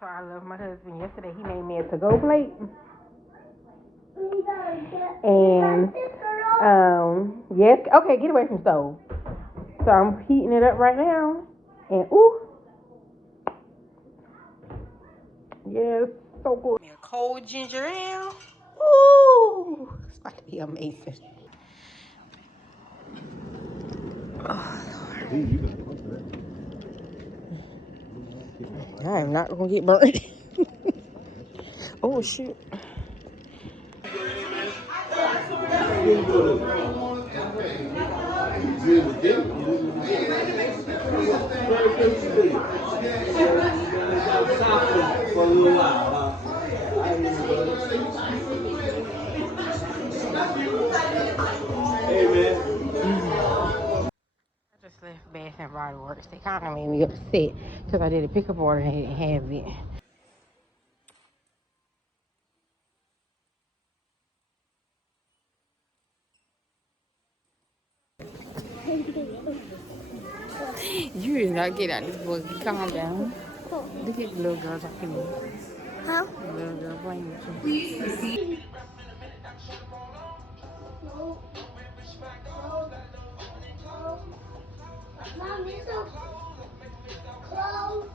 So I love my husband. Yesterday he made me a to-go plate. And yes, okay, get away from the stove. So I'm heating it up right now. And ooh. Yes, so good. A cold ginger ale. Ooh, it's about to be amazing. Oh, I am not gonna get burnt. Oh shoot. I just left Bath and Body Works. They kind of made me upset because I did a pickup order and they didn't have it. You did not get out of this book. Calm down. Look at the little girl talking to you. Huh? The little girl playing with you. Mom, you're so close.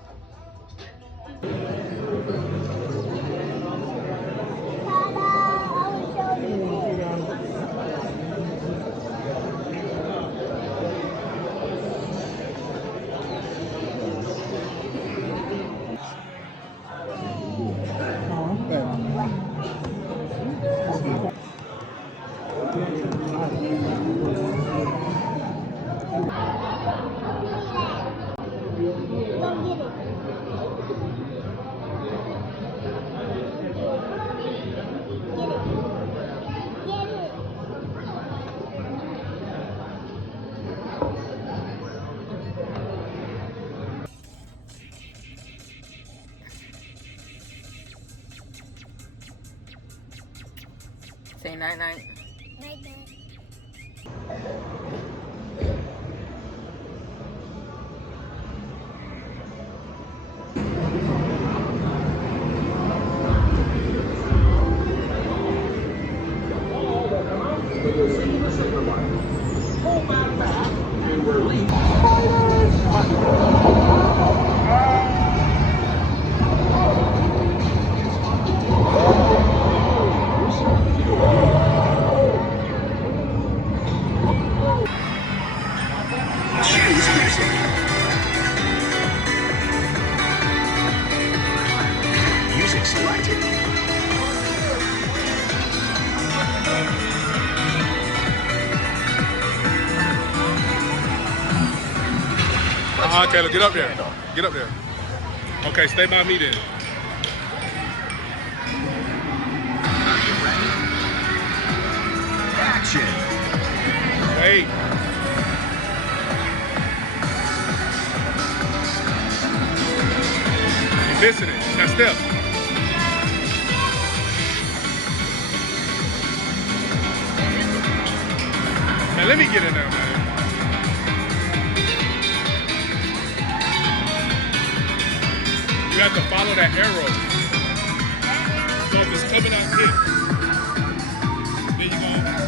Say night night. Night night. Music selected. Caleb, get up there. Get up there. Okay, stay by me then. Action. Wait. You're missing it. Now step. Now let me get in there, man. You have to follow that arrow. So if it's coming out here, there you go.